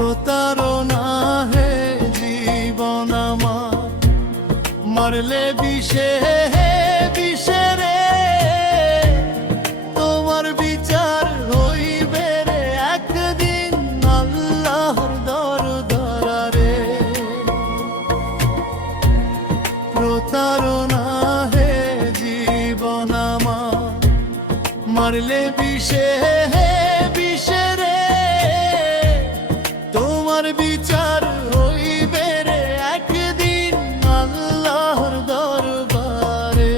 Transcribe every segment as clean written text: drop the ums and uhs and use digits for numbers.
প্রতারণা হে জীবন আমার, মারলে বিষে বিষে রে, তোমার বিচার হইবে রে একদিন আল্লাহর দরবারে। প্রতারণা হে জীবন আমার, মারলে বিষে বিষে রে, তোমার বিচার হইবে রে একদিন আল্লাহর দরবারে।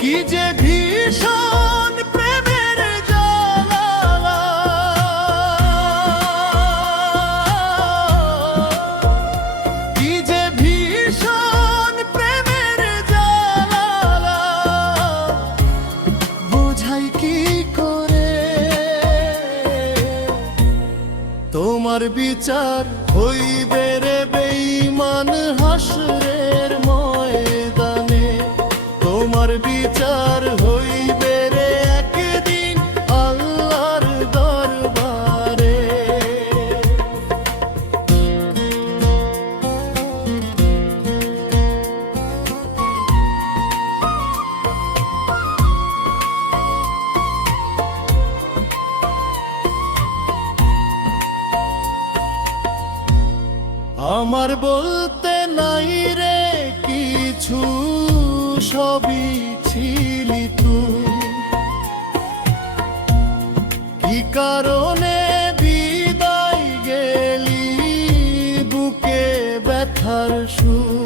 কি যে ভীষণ প্রেমের জ্বালা, কি যে ভীষণ প্রেমের জ্বালা, বোঝাই কি করে। তোমার বিচার হইবে রে বেঈমান হাসরের ময়দানে, তোমার বিচার হইবে রে একদিন আল্লাহর দরবারে। আমার বলতে নাই রে কিছু, সবই ছিলি তুই। কি কারণে বিদায় গেলি বুকে ব্যথার সুর।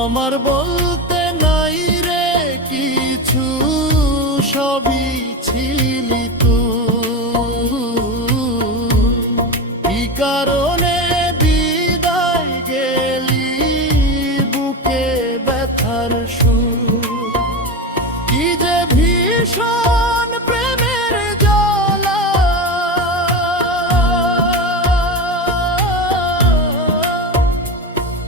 আমার বলতে নাই রে কিছু, সবই ছিলি তুই। কি কারণে বিদায় গেলি বুকে ব্যথার সুর। কি যে ভীষণ প্রেমের জ্বালা,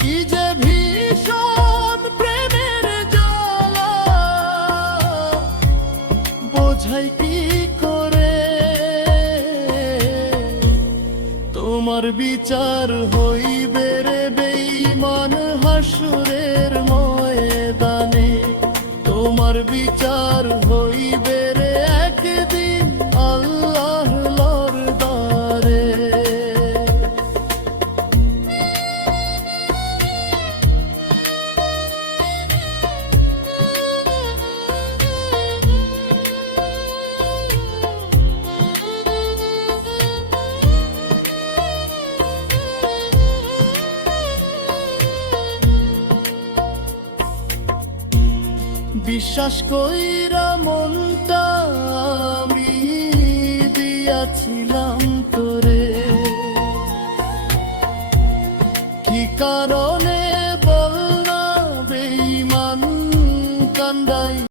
কি যে ভীষণ প্রেমের জ্বালা, বোঝাই কি করে। তোমার বিচার হইবে রে বেঈমান হাসরের ময়দানে, তোমার বিচার হইবে রে একদিন আল্লাহর দরবারে। বিশ্বাস কইরা মনটা আমি দিয়াছিলাম তোরে, কি কারণে বল না বেঈমান কান্দাই।